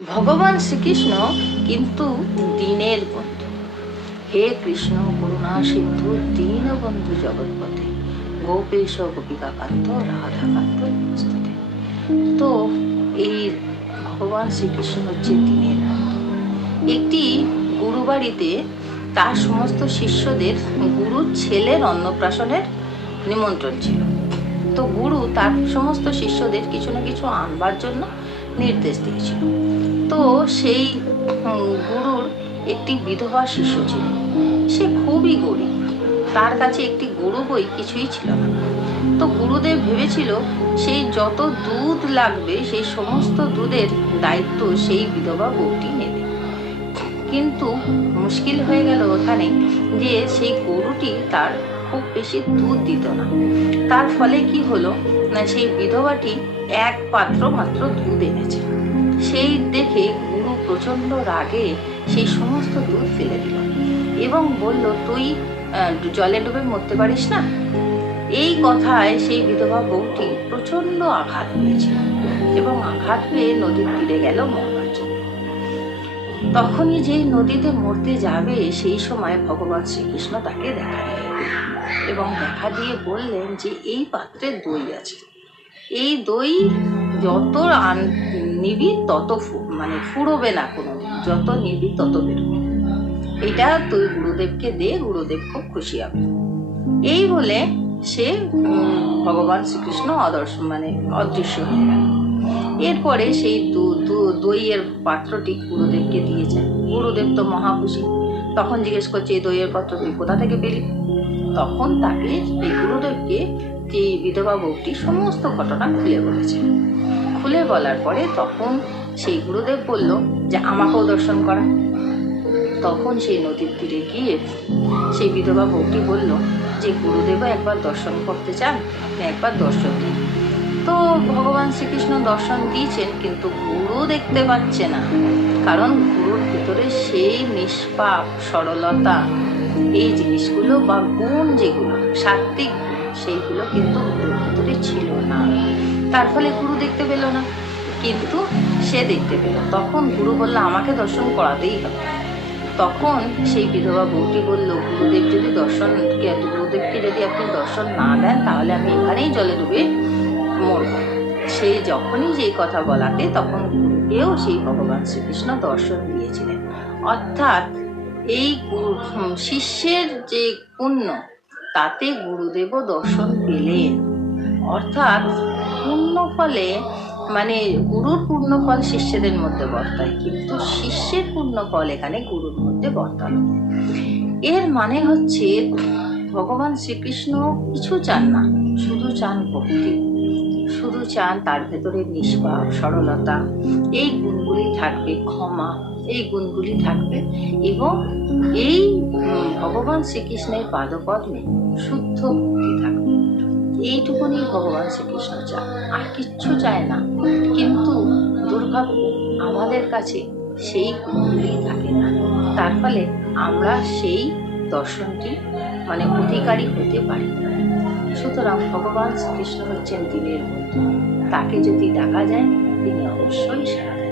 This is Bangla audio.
ভগবান শ্রীকৃষ্ণ কিন্তু দীনের বন্ধু। হে কৃষ্ণ করুণা সিন্ধু দীনবন্ধু জগৎপথে গোপেশ গোপিকাকান্ত রাধাকান্ত নমস্তুতে। তো এই ভগবান শ্রীকৃষ্ণ হচ্ছে দীনের বন্ধু। একটি গুরু বাড়িতে তার সমস্ত শিষ্যদের গুরুর ছেলের অন্নপ্রাশনের নিমন্ত্রণ ছিল। তো গুরু তার সমস্ত শিষ্যদের কিছু না কিছু আনবার জন্য নির্দেশ দিয়েছিল। তো সেই গুরুর একটি বিধবা শিষ্য ছিল। সে খুবই গরিব, তার কাছে একটি গরু বই কিছুই ছিল না। তো গুরুদেব ভেবেছিল সেই যত দুধ লাগবে সেই সমস্ত দুধের দায়িত্ব সেই বিধবা বউটি নেবে। কিন্তু মুশকিল হয়ে গেল ওখানে যে সেই গরুটি তার খুব বেশি দুধ দিত না। তার ফলে কি হলো না, সেই বিধবাটি এক পাত্র মাত্র দুধ এনেছে। সেই দেখে গুরু প্রচন্ড রাগে সেই সমস্ত দুধ ফেলে দিল এবং বলল, তুই জলে ডুবে মরতে পারিস না। এই কথায় সেই বিধবা বউটি প্রচন্ড আঘাত পেয়েছিল এবং আঘাত পেয়ে নদীর তীরে গেল মরবার জন্য। তখনই যে নদীতে মরতে যাবে সেই সময় ভগবান শ্রীকৃষ্ণ তাকে দেখা দিলেন এবং দেখা দিয়ে বললেন যে এই পাত্রে দই আছে, এই দই যত নিবি তত ফুরোবে না, কোনো যত নিবি তত বেরোবে, এটা তুই গুরুদেবকে দে, গুরুদেব খুব খুশি হবে। এই বলে সে ভগবান শ্রীকৃষ্ণ অদৃশ্য হয়ে গেল। এরপরে সেই দইয়ের পাত্রটি গুরুদেবকে দিয়েছে। গুরুদেব তো মহা খুশি। তখন জিজ্ঞেস করছে, এই দইয়ের পাত্র তুই কোথা থেকে পেলি? তখন তাকে এই গুরুদেবকে যে বিধবা বউটি সমস্ত ঘটনা খুলে বলেছে। খুলে বলার পরে তখন সেই গুরুদেব বলল যে আমাকেও দর্শন করা। তখন সেই নদীর তীরে গিয়ে সেই বিধবা বউটি বলল যে গুরুদেবও একবার দর্শন করতে চান, আপনি একবার দর্শন দিন। তো ভগবান শ্রীকৃষ্ণ দর্শন দিয়েছেন, কিন্তু গুরু দেখতে পাচ্ছে না, কারণ গুরুর ভিতরে সেই নিষ্পাপ সরলতা, এই জিনিসগুলো বা গুণ যেগুলো সাত্বিক গুণ, সেইগুলো কিন্তু গুরুর ভিতরে ছিল না। তার ফলে গুরু দেখতে পেল না, কিন্তু সে দেখতে পেল। তখন গুরু বলল আমাকে দর্শন করাতেই হবে। তখন সেই বিধবা বউটি বলল, গুরুদেবকে যদি আপনি দর্শন না দেন তাহলে আমি এখানেই জলে ডুবে মরব। সেই যখনই যেই কথা বলাতে তখন গুরুকেও সেই ভগবান শ্রীকৃষ্ণ দর্শন দিয়েছিলেন। অর্থাৎ এই শিষ্যের যে পুণ্য, তাতে গুরুদেবও দর্শন পেলেন। অর্থাৎ পুণ্য ফলে গুরুর পূর্ণ ফল শিষ্যদের মধ্যে বর্তায়, কিন্তু শিষ্যের পূর্ণ ফল এখানে গুরুর মধ্যে বর্তালো। এর মানে হচ্ছে ভগবান শ্রীকৃষ্ণ কিছু চান না, শুধু চান ভক্তি, শুধু চান তার ভেতরে নিষ্পাপ সরলতা, এই গুণগুলি থাকবে, ক্ষমা, এই গুণগুলি থাকবে এবং এই ভগবান শ্রীকৃষ্ণের পাদপদ্মে শুদ্ধ ভক্তি থাকবে। এইটুকুনি ভগবান শ্রীকৃষ্ণ চায়, আর কিচ্ছু চায় না। কিন্তু দুর্ভাগ্য আমাদের কাছে সেই গুণগুলি থাকে না, তার ফলে আমরা সেই দর্শনটি অধিকারী হতে পারি না। সুতরাং ভগবান শ্রীকৃষ্ণ হচ্ছেন দীনের বন্ধু, তাকে যদি ডাকা যায় তিনি অবশ্যই সাড়া দেন।